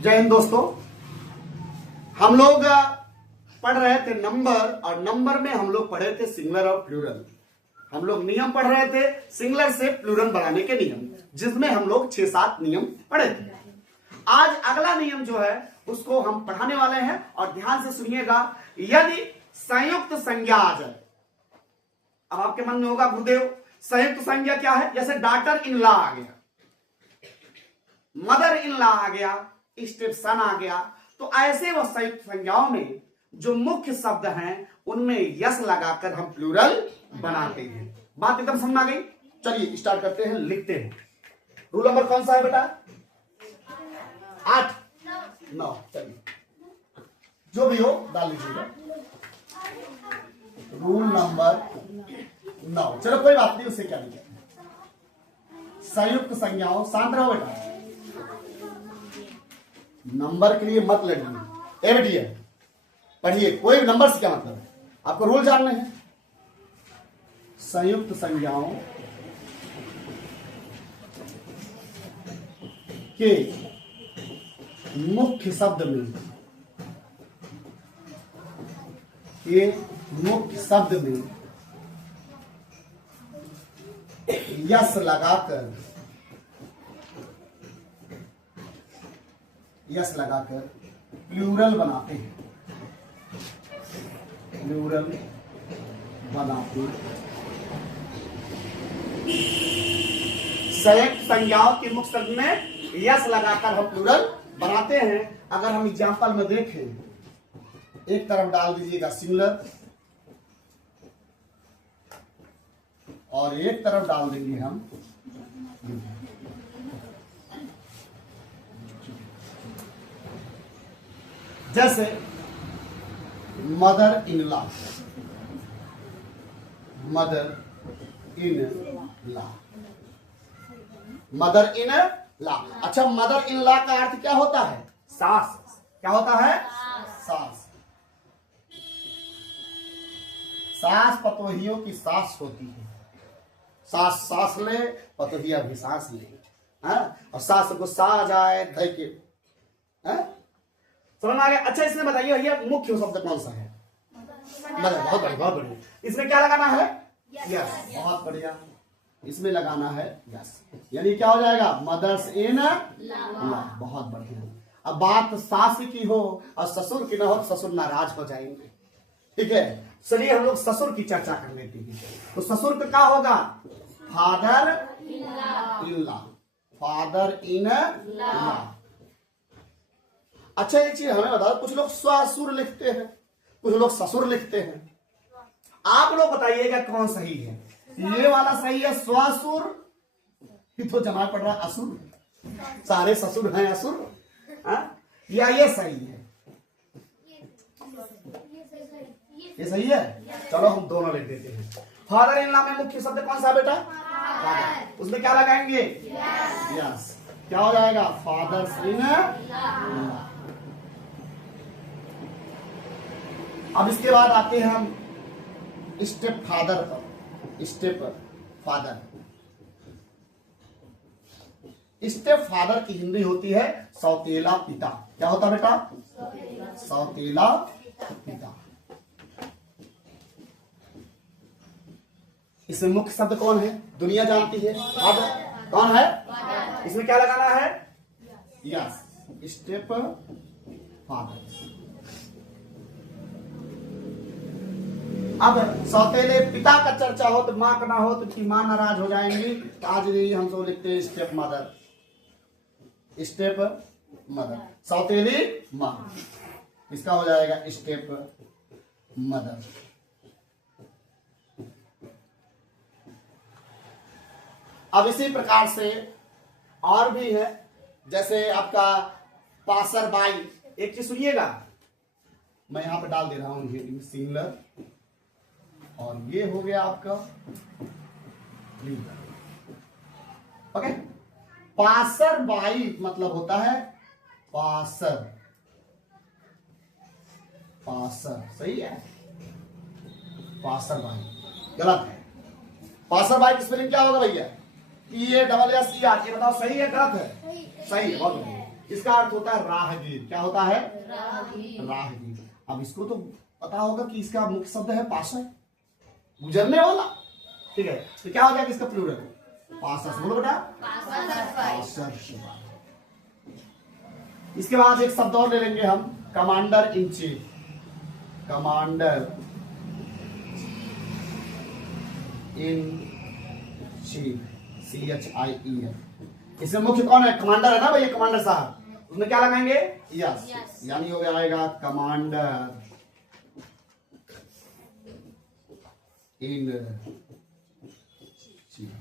जय हिंद दोस्तों। हम लोग पढ़ रहे थे नंबर, और नंबर में हम लोग पढ़े थे सिंगुलर और प्लूरल। हम लोग नियम पढ़ रहे थे सिंगुलर से प्लूरल बनाने के नियम, जिसमें हम लोग 6-7 नियम पढ़े थे। आज अगला नियम जो है उसको हम पढ़ाने वाले हैं, और ध्यान से सुनिएगा। यदि संयुक्त संज्ञा आ जाए, अब आपके मन में होगा गुरुदेव संयुक्त संज्ञा क्या है? जैसे डॉटर इन लॉ आ गया, मदर इन लॉ आ गया, स्टेप सन आ गया, तो ऐसे वो संयुक्त संज्ञाओं में जो मुख्य शब्द हैं उनमें यस लगाकर हम प्लूरल बनाते हैं। बात एकदम समझ आ गई? चलिए स्टार्ट करते हैं, लिखते हैं। रूल नंबर कौन सा है बेटा? 8 9। चलिए जो भी हो डाल लीजिएगा। Rule number 9। चलो कोई बात नहीं, उससे क्या लिखा संयुक्त संज्ञाओं। शांत रहो बेटा, नंबर के लिए मत लड़िए। ए बेटिए पढ़िए, कोई नंबर से क्या मतलब है, आपको रूल जानने हैं। संयुक्त संज्ञाओं के मुख्य शब्द में, यस लगाकर प्लूरल बनाते हैं। संयुक्त संज्ञाओं के मुख्य शब्द में यस लगाकर हम प्लूरल बनाते हैं। अगर हम एग्जाम्पल में देखें, एक तरफ डाल दीजिएगा सिंगुलर और एक तरफ डाल देंगे हम। जैसे mother in law, mother in law. अच्छा, मदर इन लॉ का अर्थ क्या होता है? सास। क्या होता है? सास। सास पतोहियों की सास होती है। सास सांस ले, पतोहिया भी सांस ले। और सास को सा जाए धै के। समझ में आ गया? अच्छा, इसमें बताइए भैया मुख्य शब्द कौन सा है? मदर। बहुत बढ़िया, बहुत बढ़िया। इसमें क्या लगाना है? यस। बहुत बढ़िया, इसमें लगाना है यस। यानी क्या हो जाएगा? Mother's in law. बहुत बढ़िया। अब बात सास की हो और ससुर की ना हो, ससुर नाराज हो जाएंगे। ठीक है, चलिए हम लोग ससुर की चर्चा कर लेते हैं। तो ससुर का क्या होगा? Father in law. Father in law. अच्छा, एक चीज हमें बताओ, कुछ लोग ससुर लिखते हैं, कुछ लोग ससुर लिखते हैं। आप लोग बताइएगा कौन सही है? ये वाला सही है ससुर, ये तो जमा पड़ रहा असुर, सारे ससुर हैं असुर, या ये सही है? ये सही है। चलो हम दोनों लिख देते हैं। फादर इन लॉ में मुख्य शब्द कौन सा बेटा? फादर। उसमें क्या लगाएंगे? यस। क्या हो जाएगा? Fathers in law. अब इसके बाद आते हैं हम स्टेप फादर पर। स्टेप फादर, स्टेप फादर की हिंदी होती है सौतेला पिता। क्या होता बेटा? सौतेला पिता। इसमें मुख्य शब्द कौन है? दुनिया जानती है, फादर। कौन है? इसमें क्या लगाना है? यस। Step father. अब सौतेले पिता का चर्चा हो तो मां का ना हो तो उसकी मां नाराज हो जाएंगी, तो आज नहीं हम सब लिखते हैं स्टेप मदर। स्टेप मदर, सौतेली मां, इसका हो जाएगा स्टेप मदर। अब इसी प्रकार से और भी है, जैसे आपका पासर बाई। एक चीज सुनिएगा, मैं यहां पर डाल दे रहा हूं सिंगुलर, और ये हो गया आपका ओके। पासर बाई मतलब होता है पासर। पासर सही है, पासर बाई गलत है। पासर बाई स्पेलिंग क्या होगा भैया? PASSER। ये बताओ सही है गलत है? सही है, बहुत बढ़िया। इसका अर्थ होता है राहगीर। क्या होता है? राहगीर। राहगीर। अब इसको तो पता होगा कि इसका मुख्य शब्द है पासर, गुजरने वाला। ठीक है, तो क्या हो जाएगा इसका प्लूरल? पासर्स। बोलो बेटा, पासर्स। इसके बाद एक शब्द और ले लेंगे हम, commander in chief. Commander in chief, CHIEF। इसमें मुख्य कौन है? कमांडर है ना भैया, कमांडर साहब। उसमें क्या लगाएंगे? यस। यानी हो जाएगा कमांडर इन चीफ।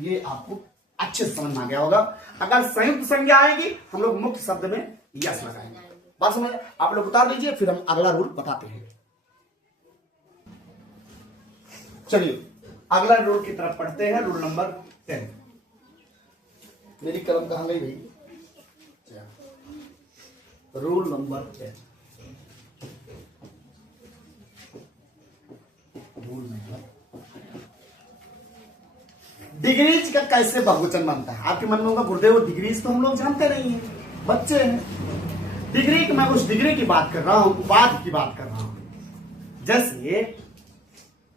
ये आपको अच्छे से समझ में आ गया होगा। अगर संयुक्त संज्ञा आएगी हम लोग मुख्य शब्द में यस लगाएंगे। बात समझ? आप लोग उतार लीजिए, फिर हम अगला रूल बताते हैं। चलिए अगला रूल की तरफ पढ़ते हैं। Rule number 10। मेरी कलम कहां गई भाई? Rule number 10। Rule number, degrees का कैसे बहुवचन बनता है? आपके मन में होगा गुरुदेव डिग्रीज तो हम लोग जानते नहीं है, बच्चे हैं। डिग्री की मैं उस डिग्री की बात कर रहा हूं, उपाधि की बात कर रहा हूं। जैसे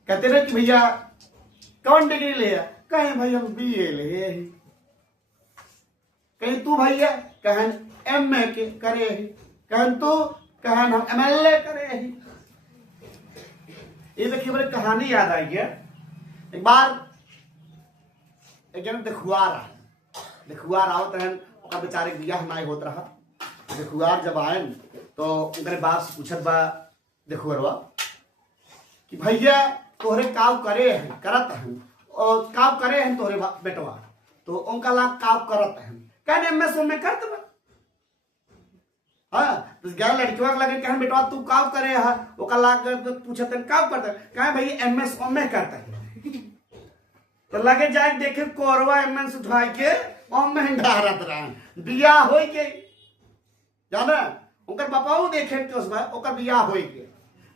कहते रहे कि भैया कौन डिग्री ले? कहें भाई हम BA ले, कहीं तू भैया कहन MA के करे, कहन तू कहन हम MLA करे। ये देखिए बड़ी कहानी याद आई है। एक बार एक जन देखुआर आओ तहन ओकर बेचारे बियाह नाई होत रहा। देखुआर जब आए तो उनके बाप से पूछत बा देखुअरवा कि भैया तोहरे काव करे हैं, करत हैं, और काव करे हैं तोहरे बेटवा, तो उनका लाग काव करत हैं, कहने MS में करत बा। हाँ, तो ग्यारह लड़कियों के लगे कहन बेटवा तू काव करे है, ओका लाग पूछत हैं काव करता है, कहे भाई MS में करता है। तो लगे जाए देखे कोरवा MS उठाई के में ढारत रहा, बियाह हो के जाना उनका बापाओ देखे के उस बार ओकर बियाह हो के।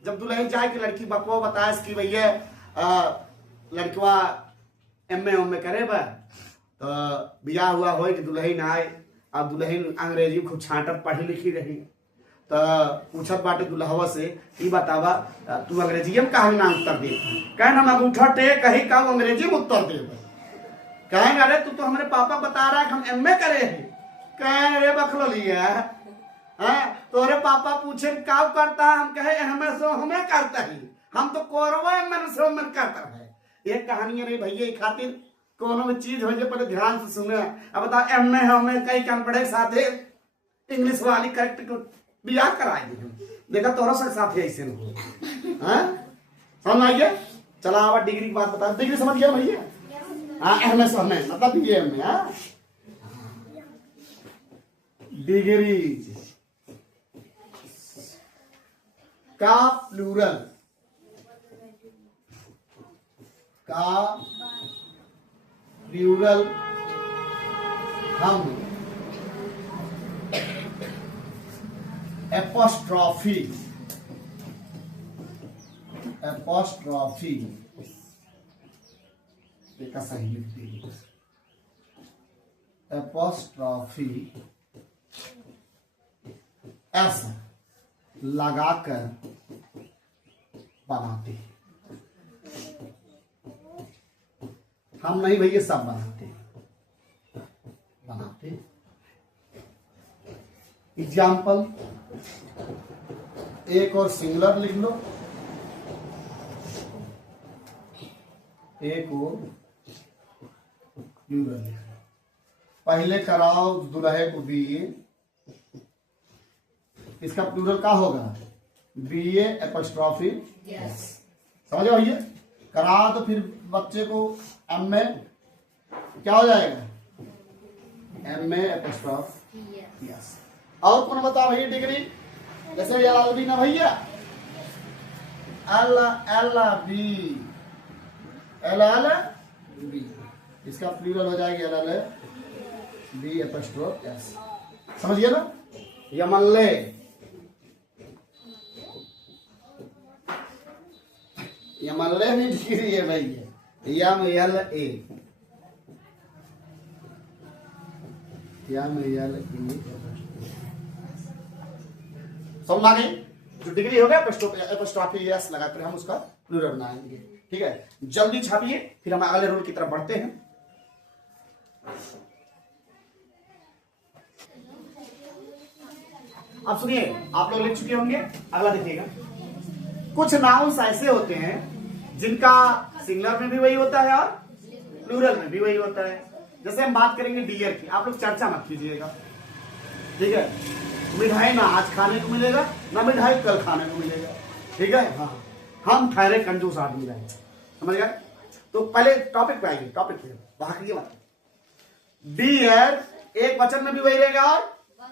जब दुल्हन जाए कि लड़की बापो बताए कि भैया लड़कवा MA करे बा, तो बियाह हुआ हो कि दुल्हन आए। अब दुल्हन अंग्रेजी खूब छाटत पढ़ी लिखी रही, तो पूछत बाटे दुल्हवा से ई बतावा तू अंग्रेजी में कहा ना उत्तर दे? कहन हम अंगूठा टेक कही का अंग्रेजी में उत्तर दे। कहेंगे अरे तू तो हमारे पापा बता रहा है कि हम MA करे हैं। कहें अरे बखलो लिया है, तो अरे पापा पूछे का करता है, हम कहे हमें करता ही, हम तो कोरवा मन करता है। ये कहानी रही भैया खातिर कोनो भी चीज हो जाए पहले ध्यान से सुने। अब बता MA हमें कई कान पढ़े साथे इंग्लिश वाली करेक्ट बियाह कराई दी। देखा तोरा से साथे ऐसे न हो। हाँ समझ आ गया? चला आवा डिग्री की बात बता। डिग्री समझ गया भैया? हाँ MS में मतलब BA में। हाँ डिग्री का प्लूरल हम एपोस्ट्रॉफी का सही लिख दीजिए। एपोस्ट्रॉफी ऐसा लगाकर बनाते हैं। हम नहीं भैया सब बनाते एग्जाम्पल एक और सिंगुलर लिख लो, एक और प्लूरल लिख लो। पहले कराओ दुल्हे को BA, इसका प्लूरल क्या होगा? BA apostrophe yes. समझो भैया? करा तो फिर बच्चे को MA क्या हो जाएगा? MA apostrophe yes. और कौन बताओ भैया डिग्री? जैसे LLB ना भैया, LLB, इसका प्लूरल हो जाएगी LLB एपोस्ट्रॉफ यस। समझ गया ना? यमल्ले, यमल्ले में डिग्री है भैया, YMLA। समझ आ गई? जो डिग्री हो गया एपोस्ट्रोफी एस लगाकर हम उसका प्लूरल बनाएंगे। ठीक है, जल्दी छापिए, फिर हम अगले रूल की तरफ बढ़ते हैं। अब सुनिए, आप लोग लिख चुके होंगे, अगला देखिएगा। कुछ नाउन्स ऐसे होते हैं जिनका सिंगुलर में भी वही होता है और प्लूरल में भी वही होता है। जैसे हम बात करेंगे डियर की, आप लोग चर्चा मत कीजिएगा, ठीक है? मिठाई ना आज खाने को मिलेगा, ना मिठाई कल खाने को मिलेगा, ठीक है? हाँ, हम ठहरे कंजूस आदमी रहे, समझ गए? तो पहले टॉपिक पे आइए, टॉपिक पे बाकी मत। डियर एक वचन में भी वही रहेगा और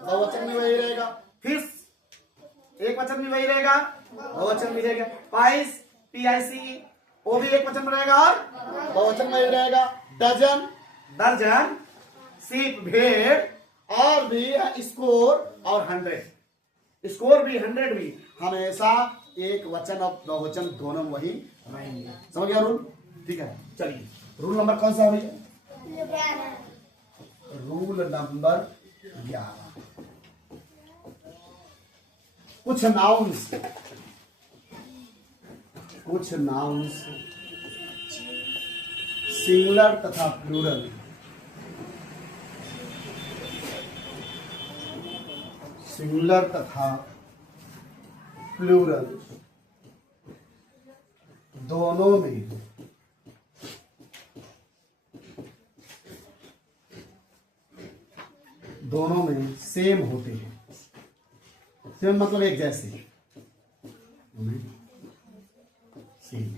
बहुवचन में वही रहेगा। फिश एक वचन में वही रहेगा, बहुवचन में रहेगा। पाइस PIC वो भी एक वचन में रहेगा और बहुवचन में रहेगा। डजन दर्जन, सीप भेड़, और भी स्कोर और 100, स्कोर भी 100 भी हमेशा एक वचन और बहुवचन दोनों वही रहेंगे। समझ गया रूल? ठीक है, चलिए रूल नंबर कौन सा है भैया? Rule number 11। कुछ नाउन्स सिंगुलर तथा प्लूरल दोनों में सेम होते हैं। सेम मतलब एक जैसे, सेम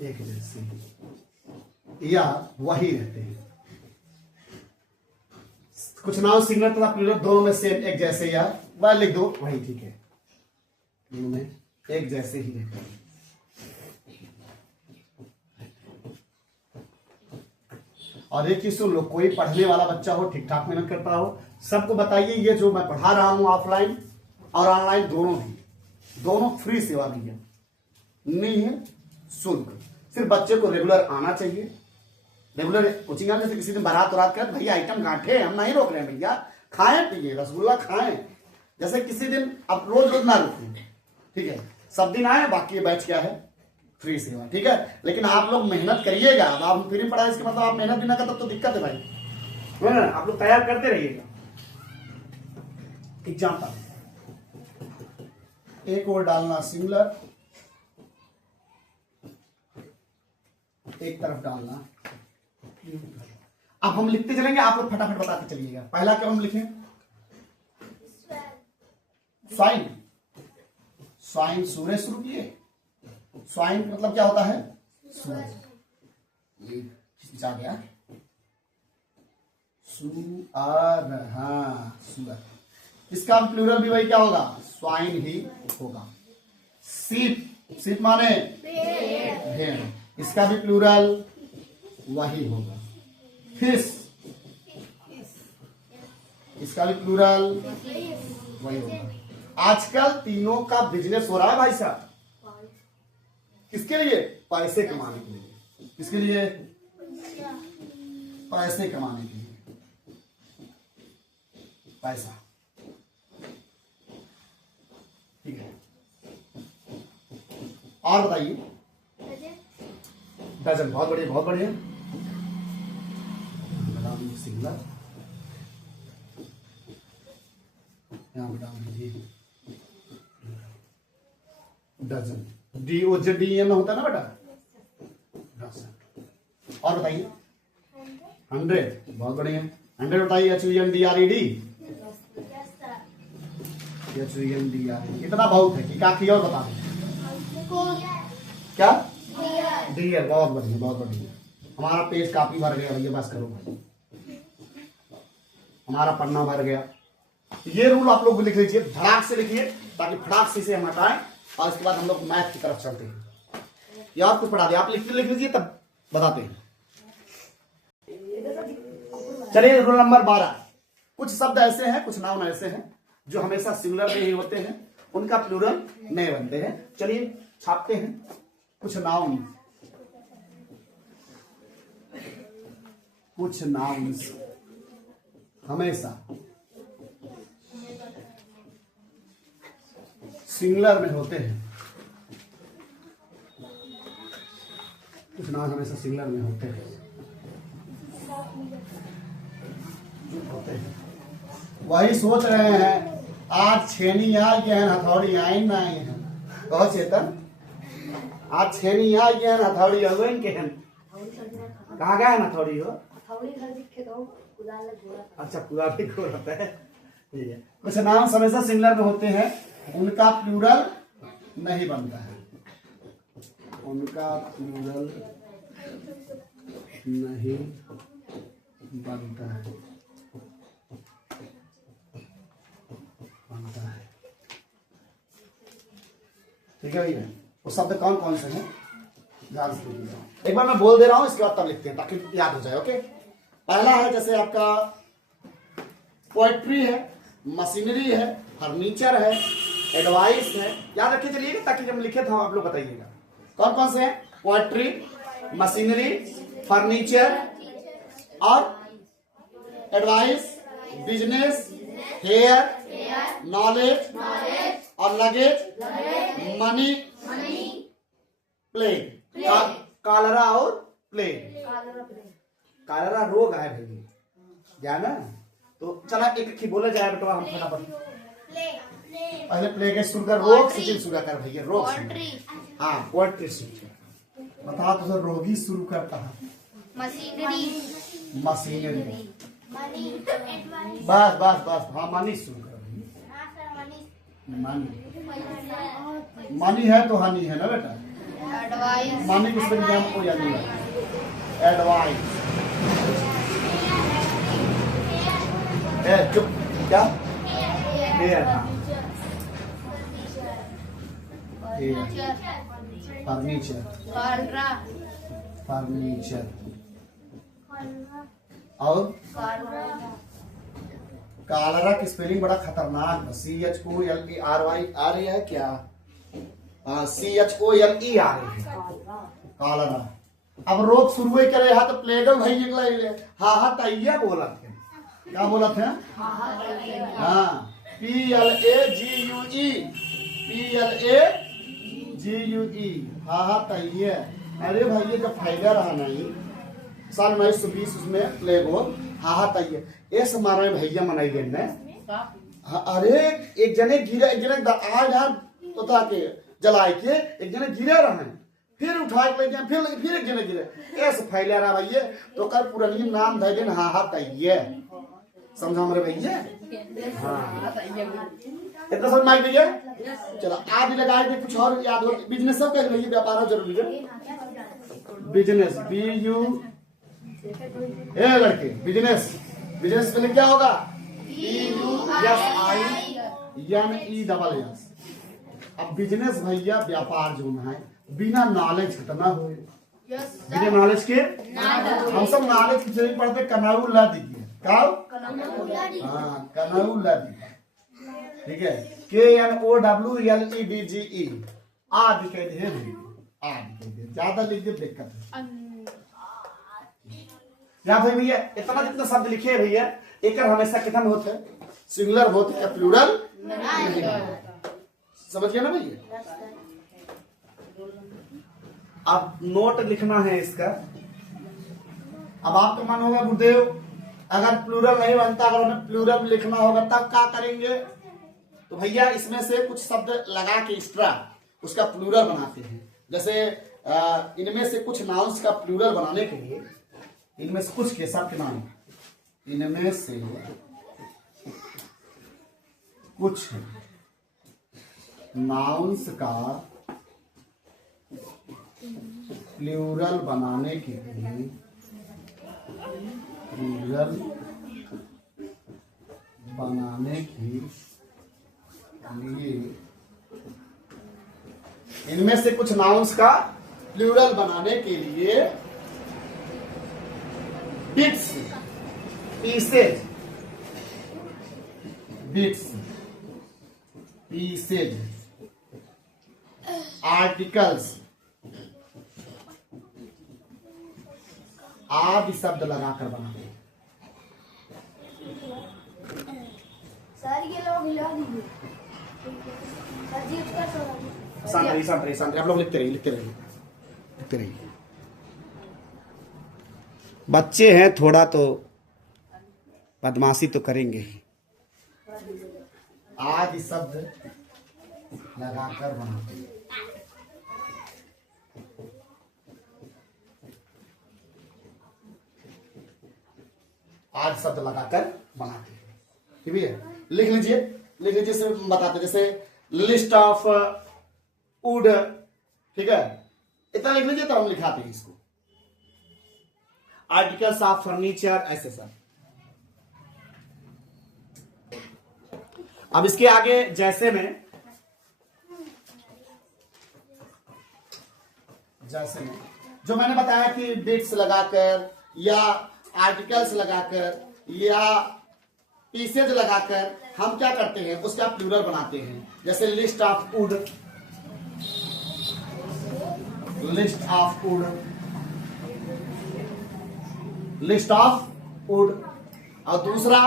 एक जैसे या वही रहते हैं। कुछ नाउन सिंगुलर तथा प्लूरल दोनों में सेम एक जैसे या वह लिख दो वही, ठीक है? दोनों में एक जैसे ही रहते हैं। और एक चीज सुन लो, कोई पढ़ने वाला बच्चा हो, ठीक ठाक मेहनत करता हो, सबको बताइए ये जो मैं पढ़ा रहा हूं ऑफलाइन और ऑनलाइन दोनों फ्री सेवा भी है, नहीं है शुल्क। सिर्फ बच्चे को रेगुलर आना चाहिए। रेगुलर कोचिंग आने से किसी दिन बारात कर भैया आइटम गांठे हम नहीं रोक रहे हैं भैया, खाएं पिए रसगुल्ला खाएं, जैसे किसी दिन अब रोज ना रुकें, ठीक है? सब दिन आए, बाकी बैच क्या है फ्री सेवा, ठीक है? लेकिन आप लोग मेहनत करिएगा। अब आप फ्री पढ़ाए इसके मतलब आप मेहनत भी ना करते तो दिक्कत है भाई, है ना? आप लोग तैयार करते रहिएगा। एग्जाम्पल, एक और डालना सिंगुलर, एक तरफ डालना। अब हम लिखते चलेंगे, आप लोग फटाफट बताते चलिएगा। पहला क्या हम लिखें? स्वाइन। स्वाइन सूर्य शुरू किए। स्वाइन मतलब क्या होता है? सूरज। ये जा गया सुअर, हाँ सूअर। इसका प्लूरल भी वही क्या होगा? स्वाइन ही होगा। सीप, सीप माने भेड़, इसका भी प्लूरल वही होगा। फिश, इसका भी प्लूरल वही होगा। आजकल तीनों का बिजनेस हो रहा है भाई साहब, किसके लिए? पैसे कमाने के लिए। किसके लिए? पैसे कमाने के लिए, पैसा, ठीक है? और बताइए। डजन, बहुत बढ़िया बहुत बढ़िया। सिंगुलर यहां पर डाल दीजिए डजन, DOJDEN होता है ना बेटा, डजन। और बताइए 100, बहुत बढ़िया। 100 बताइए। HUNDRED, इतना बहुत है कि काफी और बता दें क्या? डियर, बहुत बढ़िया बहुत बढ़िया। हमारा पेज काफी भर गया भैया, बस करो भाई, हमारा पन्ना भर गया। ये रूल आप लोग लिख लीजिए, धड़ाक से लिखिए ताकि फटाक से इसे हम हटाएं और इसके बाद हम लोग मैथ की तरफ चलते हैं। या और कुछ पढ़ा दे, आप लिख लीजिए तब बताते हैं। चलिए रूल नंबर 12। कुछ शब्द ऐसे हैं, कुछ नाउन ऐसे हैं जो हमेशा सिंगुलर में ही होते हैं, उनका प्लूरल नहीं बनते हैं। चलिए छापते हैं कुछ नाउन, कुछ नाउन्स हमेशा सिंगुलर में होते हैं। कुछ नाउन हमेशा सिंगुलर में होते हैं। वही सोच रहे हैं आज छेनी आ गया है हथौड़ी आई ना आई है। कहो चेतन, आज छेनी आ गया है हथौड़ी अगोइन के हैं। कहाँ गया है हथौड़ी हो? अच्छा पूरा भी को रहता है। ठीक है, कुछ नाउन हमेशा सिंगुलर में होते हैं, उनका प्लूरल नहीं बनता है। उनका प्लूरल नहीं बनता है। ठीक है भैया, वो शब्द कौन कौन से हैं ध्यान से लीजिएगा। एक बार मैं बोल दे रहा हूं, इसके बाद तब लिखते हैं ताकि याद हो जाए। ओके, पहला है जैसे आपका पोएट्री है, मशीनरी है, फर्नीचर है, एडवाइस है। याद रखिए चलिए ताकि जब लिखे तो आप लोग बताइएगा कौन कौन से हैं। पोएट्री, मशीनरी, फर्नीचर और एडवाइस, बिजनेस, हेयर, नॉलेज और लगेज, मनी, प्लेग। कालरा और प्लेग। कालरा रोग है भाई, क्या ना? तो चला एक ही बोला जाए बेटा, हम फटाफट पहले प्लेग शुरू कर, रोग से शुरू कर भैया। रोग, हाँ पोएट्री सीख बता तो सर। रोगी शुरू करता है मशीनरी। बस बस बस, हाँ मनी शुरू कर। मनी है तो हानि है ना बेटा। मनी किस पर नियम को याद नहीं है। एडवाइस, चुप क्या? फर्नीचर, फर्नीचर और कालरा की स्पेलिंग बड़ा खतरनाक है। CHOLERY आ रही है क्या? CHOLE आ रही है कालरा। अब रोग शुरू ही करे तो प्लेग भाई निकला। हा तैया बोला थे, क्या बोला थे? हाँ PLAGUE, हा तैया। अरे भाई ये जब फायदा रहा नहीं साल 1920 उसमें प्लेग हो हा तैया ऐसे मारे भैया मनाई देने। अरे एक जने गिरे, एक जने आज तोता के जलाए के, एक जने गिरे रहे, फिर उठा के ले जाए, फिर एक जने गिरे, ऐसे फैला रहा भैया। तो कर पुरानी नाम दे देन हा तैये। समझा हमारे भैया? हाँ इतना समझ में भैया। चलो आदि लगाए थे, कुछ और याद हो। बिजनेस सब कर लीजिए, व्यापार जरूरी है। बिजनेस, BU लड़के, बिजनेस। बिजनेस में क्या होगा? BUSINESS। अब बिजनेस भैया व्यापार जो है बिना नॉलेज कितना हो। बिना नॉलेज के हम सब नॉलेज की पढ़ते। कनाऊ ला दीजिए, हाँ कनाऊ ला दीजिए। ठीक है, KNOWLEDGE आ दिखाई दे, ज्यादा लिख दे दिक्कत है। या भाई भैया इतना जितना शब्द लिखे भैया, एक हमेशा कितना होते हैं? सिंगुलर होते हैं, प्लूरल नहीं। समझ गया ना भैया? अब नोट लिखना है इसका। अब आपको मन होगा गुरुदेव अगर प्लूरल नहीं बनता, अगर हमें प्लूरल लिखना होगा तब क्या करेंगे? तो भैया इसमें से कुछ शब्द लगा के एक्स्ट्रा उसका प्लूरल बनाते हैं। जैसे इनमें से कुछ नाउन्स का प्लूरल बनाने के लिए, इनमें से कुछ के शब्द नाम, इनमें से कुछ नाउन्स का प्लूरल बनाने के लिए, प्लूरल बनाने के लिए इनमें से कुछ नाउन्स का प्लूरल बनाने के लिए bits, pieces, bits, pieces, articles आदि शब्द लगाकर बनाते हैं। सर ये लोग हिला दीजिए सर जी उसका शांत रहिए, शांत रहिए, शांत रहिए। आप लोग लिखते रहिए, लिखते रहिए, लिखते रहिए। बच्चे हैं, थोड़ा तो बदमाशी तो करेंगे ही। आदि शब्द लगाकर बनाते हैं। आदि शब्द लगाकर बनाते हैं, ठीक है। लिख लीजिए, लिख लीजिए, जैसे बताते, जैसे लिस्ट ऑफ वुड, ठीक है, इतना लिख लीजिए तो हम लिखाते हैं इसको। आर्टिकल्स ऑफ फर्नीचर, ऐसे सब। अब इसके आगे जैसे में जो मैंने बताया कि बिट्स लगाकर या आर्टिकल्स लगाकर या पीसेज लगाकर हम क्या करते हैं, उसका प्लूरल बनाते हैं। जैसे list of would, list of would, list of would. और दूसरा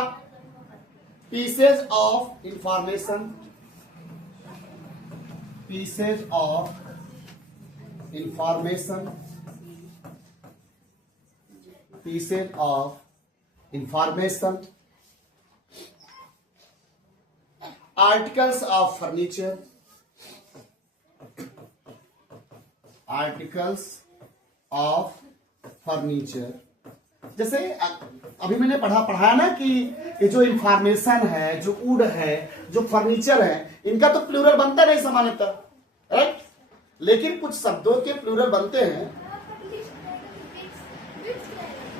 pieces of information, pieces of information, pieces of information. Articles of furniture, articles of furniture. जैसे अभी मैंने पढ़ाया ना कि ये जो इंफॉर्मेशन है, जो वुड है, जो फर्नीचर है, इनका तो प्लूरल बनता नहीं सामान्यतः, राइट। लेकिन कुछ शब्दों के प्लूरल बनते हैं।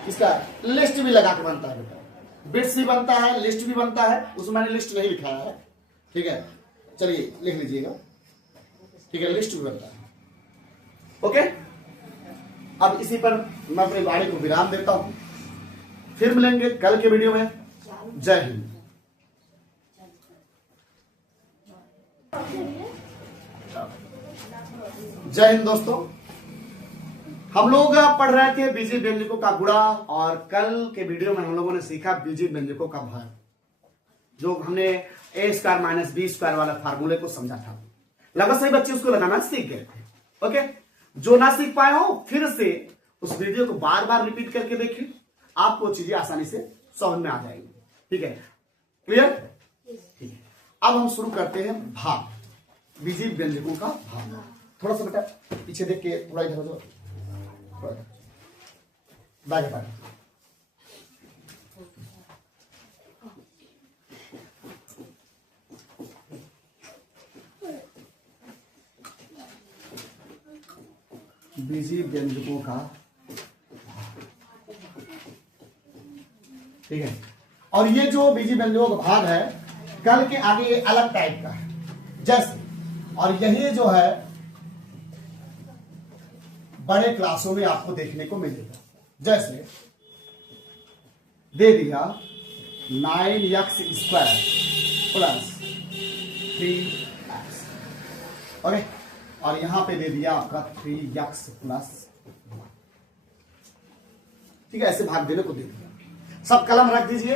इसका लिस्ट भी लगा के बनता है बेटा, बिट्स भी बनता है, लिस्ट भी बनता है। उसमें मैंने लिस्ट नहीं लिखाया है, ठीक है। चलिए लिख लीजिएगा, ठीक है, लिस्ट भी बनता है, ओके। अब इसी पर मैं अपने वाणी को विराम देता हूं, फिर मिलेंगे कल के वीडियो में। जय हिंद। जय हिंद दोस्तों। हम लोग पढ़ रहे थे बीजी व्यंजकों का गुणा, और कल के वीडियो में हम लोगों ने सीखा बीजी व्यंजकों का भाग, जो हमने ए स्क्वायर माइनस बी स्क्वायर वाला फार्मूले को समझा था। लगभग सही बच्चे उसको लगाना सीख गए थे, ओके। जो ना सीख पाए हो, फिर से उस वीडियो को बार बार रिपीट करके देखिए, आपको चीजें आसानी से समझ में आ जाएंगी, ठीक है। क्लियर? ठीक है। अब हम शुरू करते हैं भाग, बीजी व्यंजकों का भाग। थोड़ा सा बेटा पीछे देख के, थोड़ा इधर उधर, बैग बैग। बीजी व्यंजकों का, ठीक है। और ये जो बीजी व्यंजकों का भाग है, कल के आगे ये अलग टाइप का है जैसे, और यही जो है बड़े क्लासों में आपको देखने को मिलेगा। जैसे दे दिया 9x square plus 3x, okay. और यहां पे दे दिया आपका 3x प्लस 1, ठीक है। ऐसे भाग देने को दे दिया। सब कलम रख दीजिए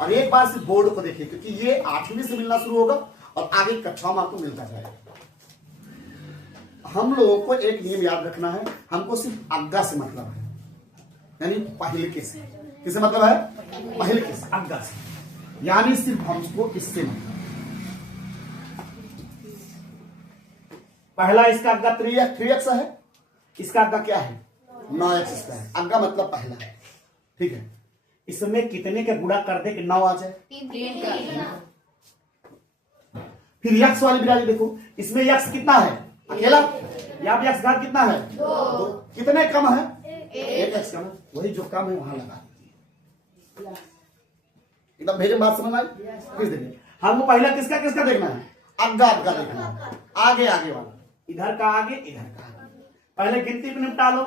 और एक बार से बोर्ड को देखिए, क्योंकि ये 8वीं से मिलना शुरू होगा और आगे कक्षाओं में आपको मिलता जाएगा। हम लोगों को एक नियम याद रखना है, हमको सिर्फ अग्गा से मतलब है, यानी पहले के से। किससे मतलब है? पहले के से, अग्गा से, यानी सिर्फ हमको इससे मतलब। पहला इसका अग्गा 3x है, इसका अग्गा क्या है? 9x इसका है। अग्गा मतलब पहला है, ठीक है। इसमें कितने का गुणा कर दे कि 9 आ जाए? 3। फिर यक्स वाली बिराली देखो, इसमें यक्स कितना है? अकेला। यहाँ पे यक्स घात कितना है? 2। कितने कम है? 1x कम है। वही जो कम है वहां लगा दीजिए। एकदम भेजे बात समझ आई? किस देखिए, हमको पहला किसका किसका देखना है? अग्गा अग्गा देखना है, आगे आगे वाला, इधर का आगे इधर का आगे। पहले गिनती को निपटा लो।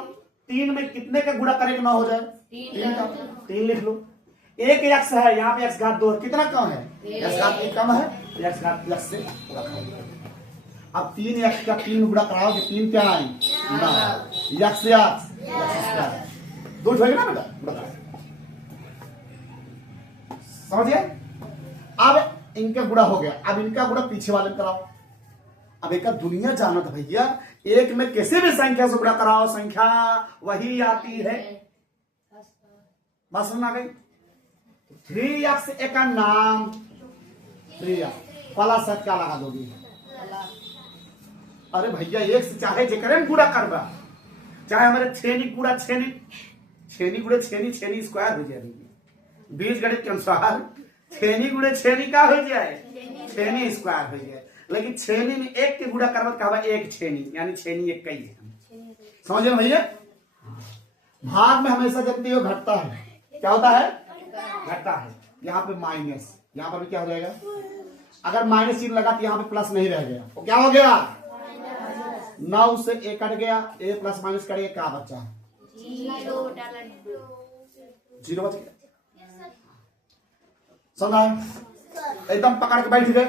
3 में कितने का गुणा करें 9 हो जाए? 3 का। 3 लिख लो। एक यक्स है, यहाँ पे यक्स घात 2, कितना कम है? यक्स घात 1 कम है, यक्स घात यक्स से रखा। अब 3 यक्स का 3 गुणा कराओगे, 3 क्या आई? 9। यक्स यक्स यक्स 2 होगा ना बेटा? बताओ, समझिए। अब इनका गुणा हो गया, अब इनका गुणा पीछे वाले में कराओ। अब एक दुनिया जाना था भैया, एक में किसी भी संख्या से गुणा कराओ, संख्या वही आती है। बात समझ आ गई? 3x एक का नाम 3x वाला सच क्या लगा दोगी? अरे भैया एक से चाहे जेकरे में गुणा करबा, चाहे हमारे छेनी गुणा छेनी गुणे छेनी स्क्वायर हो जाएगी। बीज गणित के अनुसार छेनी गुणे छेनी का हो जाए, छेनी स्क्वायर हो जाए। लेकिन छेनी में एक के गुणा करबा कहवा एक छेनी, यानी छेनी एक कई है। समझ रहे भैया? भाग में हमेशा देखते हो घटता है, क्या होता है? घटता है। यहाँ पे माइनस, यहाँ पर भी क्या हो जाएगा? अगर माइनस चिन्ह लगा तो यहाँ पे प्लस नहीं रह गया, तो क्या हो गया? 9 से a कट गया, a प्लस माइनस करेंगे, क्या बचा? 0 बच गया। समझा? एकदम पकड़ के बैठ गए।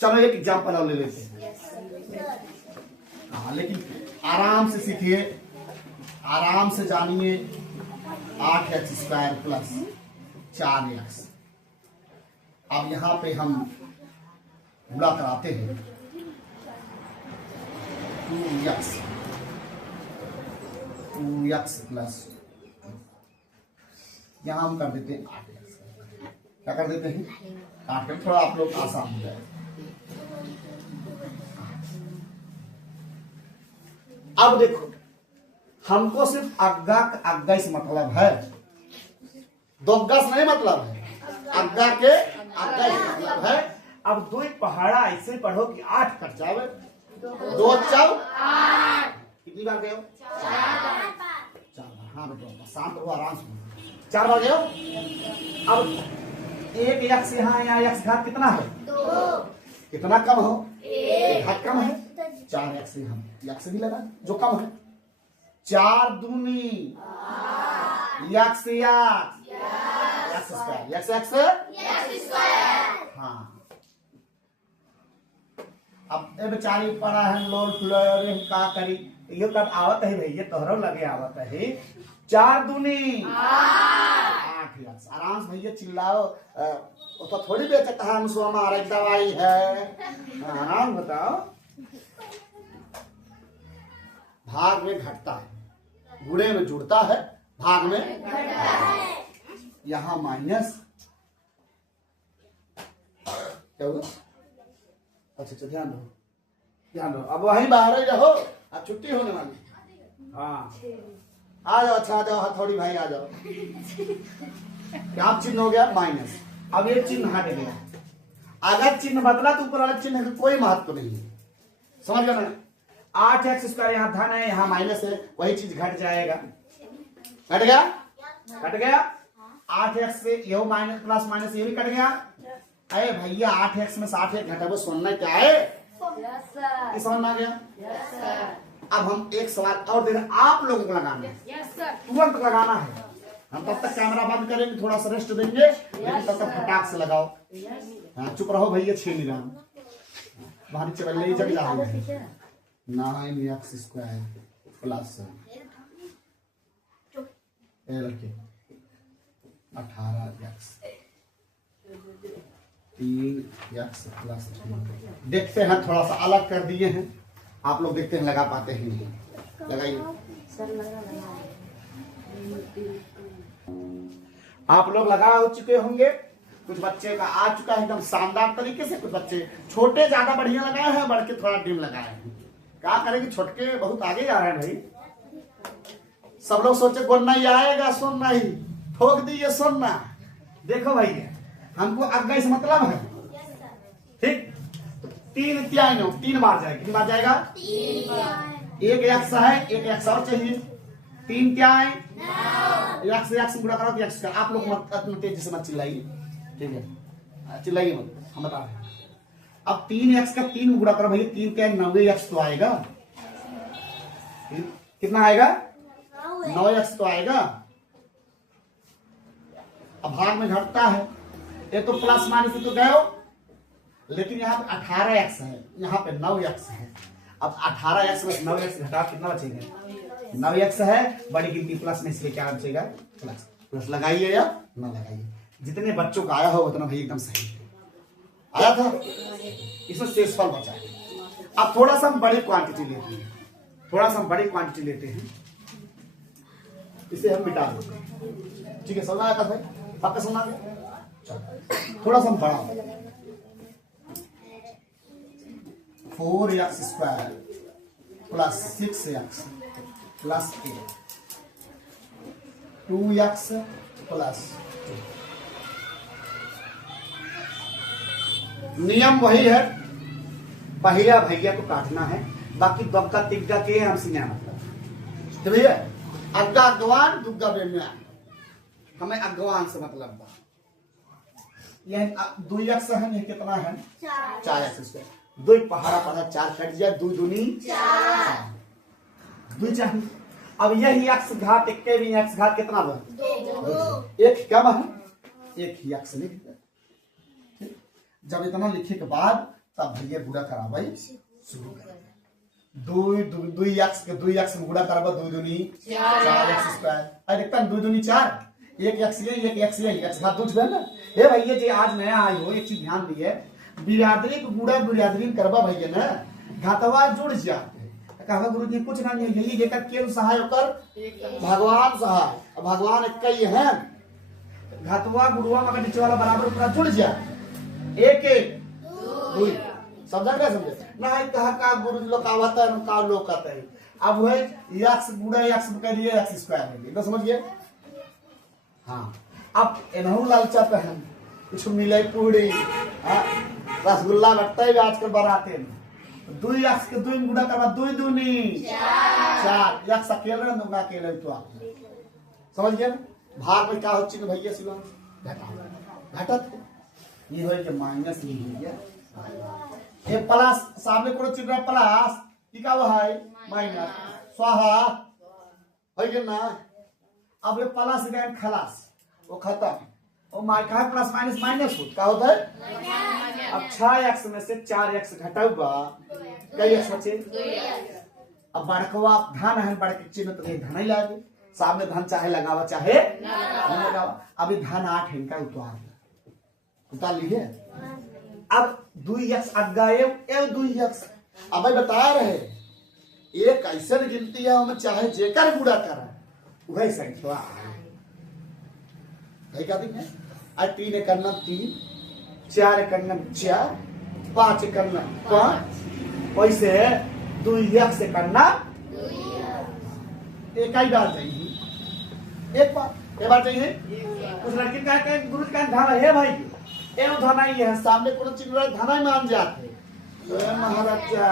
चलो एक एग्जाम्पल और ले लेते हैं। हाँ, लेकिन आराम से सीखिए, आराम से जानिए। 8x square plus 4x। अब यहां पे हम गुणा कराते हैं। 2x प्लस, यहां हम कर देते हैं 8x। क्या कर देते हैं? 8x। थोड़ा आप लोग आसान हो जाए। अब देखो, हमको सिर्फ अग्गा से मतलब है, दोग्गा से नहीं मतलब है, अग्गा के अग्गा से मतलब है। अब दो पहाड़ा ऐसे पढ़ो कि 8 कट जावे, 2 चौ 8। कितनी बार गए हो? 4 बार। हाँ बेटा शांत रहो, आराम से। 4 बार गए हो। अब एक x यहाँ x घात कितना है? 2। कितना कम हो? 1 घात कम है। 4x यहाँ x भी लगा जो कम है। 4 दूनी x स्क्वायर। हाँ, अब ए बेचारी पड़ा है लोल फ्लोर का करी, यो कब आवत है भैया, तोहरो लगे आवत है। 4 दूनी 8x। आराम से भैया चिल्लाओ, तो थोड़ी बेचता है हमारा दवाई है। आराम बताओ। भाग में घटता है, गुणे में जुड़ता है, भाग में घटता है। यहां माइनस क्या हुआ? अच्छा ध्यान दो। अब वहीं बाहर ही रहो, अब छुट्टी होने वाली। हाँ आ जाओ, अच्छा आ जाओ, हथौड़ी भाई आ जाओ। क्या चिन्ह हो गया? माइनस। अब एक चिन्ह हट गया। अगर चिन्ह बदला तो ऊपर वाले चिन्ह का कोई महत्व नहीं है। समझ गया ना? 8x स्क्वायर यहाँ धन है, यहाँ माइनस है, वही चीज घट जाएगा। घट गया? घट गया। 8x से यह माइनस प्लस माइनस ये भी कट गया। अरे भैया 8x में से 8x घटा वो सुनना क्या है? समझ में आ गया? अब हम एक सवाल और दे रहे हैं, आप लोगों को लगाना है, तुरंत लगाना है। हम तब तक कैमरा बंद करेंगे, थोड़ा सा रेस्ट देंगे, लेकिन तब तक फटाक से लगाओ। हाँ चुप रहो भैया, 6 निगाम बाहर चल रही जग जाओ। 9x square plus 18x 3x plus 3। देखते हैं, थोड़ा सा अलग कर दिए हैं, आप लोग देखते हैं लगा पाते हैं नहीं। लगाइए। आप लोग लगा हो चुके होंगे, कुछ बच्चे का आ चुका है एकदम शानदार तरीके से, कुछ बच्चे छोटे ज्यादा बढ़िया लगाए हैं, बड़ के थोड़ा डिम लगाए हैं। क्या करेंगे, छोटके बहुत आगे जा रहे हैं भाई। सब लोग सोचे गोन्ना ही आएगा, सोना ही ठोक दीजिए सोना। देखो भैया, हमको अग्गा से मतलब है, ठीक। 3 इत्यादि 3 बार जाएगा। कितनी बार जाएगा? 3 बार। एक x है, एक x और चाहिए। 3 क्या है? x से x गुणा करो कि x का। आप लोग मत इतना तेजी से मत चिल्लाइए, ठीक है? चिल्लाइए मत, हम बता रहे हैं। अब 3x का 3 गुणा करो भैया, 3 क्या 9x तो आएगा। कितना आएगा? 9x तो आएगा। अब भाग में घटता है, ये तो प्लस माइनस तो गए हो, लेकिन यहाँ पे 18x है, यहाँ पे 9x है। अब 18x में 9x घटा कितना बचेगा? 9x है, बड़ी गिनती प्लस में, इसलिए क्या बचेगा? प्लस। प्लस लगाइए या ना लगाइए, जितने बच्चों का आया हो उतना भाई एकदम सही है। आया था, इसमें शेषफल बचा है। अब थोड़ा सा हम बड़ी क्वांटिटी लेते हैं, थोड़ा सा हम बड़ी क्वांटिटी लेते हैं, इसे हम मिटा देते हैं। ठीक है, समझ आया भाई? आपका समझ आ गया? थोड़ा सा हम बड़ा 4x² plus 6x plus 8 2x plus 2। नियम वही है, पहिया भैया को काटना है, बाकी दबका तिग्गा के हम सीना मतलब तो भैया अग्गा अगवान दुग्गा बेमिया, हमें अगवान से मतलब बा। यह 2x है, यह कितना है 4x²। 2 पहाड़ा पड़ा 4 कट गया, 2 दूनी 4, 2 चाहिए। अब यही x घात एक भी x घात कितना बा 2, एक क्या है एक ही x लिख दे। जब इतना लिखे के बाद तब भैया गुणा कराबे शुरू कर। 2x में गुणा कराबा 2 दूनी 4x²। अरे देखता 2 दूनी 4, एक x ये एक x ये x घात 2 है ना। हे भैया जी आज नया आई हो, एक चीज ध्यान दिए, बिरादरी को गुणा बिरादरी करबा भैया ना, घातवा जुड़ जाते। कहा गुरु जी कुछ नहीं, यही जेकर केल सहाय होकर भगवान सहाय, भगवान एक ही है। घातवा गुरुआ मगर नीचे वाला बराबर पूरा जुड़ जाए, एक एक 2 समझा क्या समझे ना है। कहा का गुरु जी लोग आवता है का लोग कहते हैं। अब वही x गुणा x कर लिए x² है, तो समझ गए। हाँ अब एनहु लालचा पे हम कुछ मिले पूरी रसगुल्ला लगता है आजकल बनाते में। 2x के 2 गुणा करवा 2 दूनी 4, x अकेले न गुणा अकेले तो आप समझ गए ना। भाग में क्या हो चिन्ह भैया सिवा घटत ये हो के माइनस नहीं हो गया, ये प्लस सामने कोनो चिन्ह है प्लस की का है माइनस स्वाहा हो गया ना। अब ये प्लस गए खलास वो खत्म, वो का प्लस माइनस माइनस हो क्या होता है। अब 6x में से 4x घटाऊगा कई x बचे 2x। अब बड़कवा धन है, बड़के चिन्ह तो धन ही लागे, सामने धन चाहे लगावा चाहे नहीं लगावा। अभी धन 8 है इनका उतार लीजिए। अब 2x अग्गा एव 2x। अब भाई बता रहे एक ऐसा गिनती है हमें चाहे जेकर गुणा करा वही संख्या क्या दिन है। 3 करना 3, 4 करना 4, 5 करना 5, वैसे 2x से करना एक ही बार चाहिए, एक बार चाहिए। उस लड़की का गुरु का धारा है भाई, एवं धाना ही है, सामने कोनो चिन्ह धाना ही मान जाते महाराजा।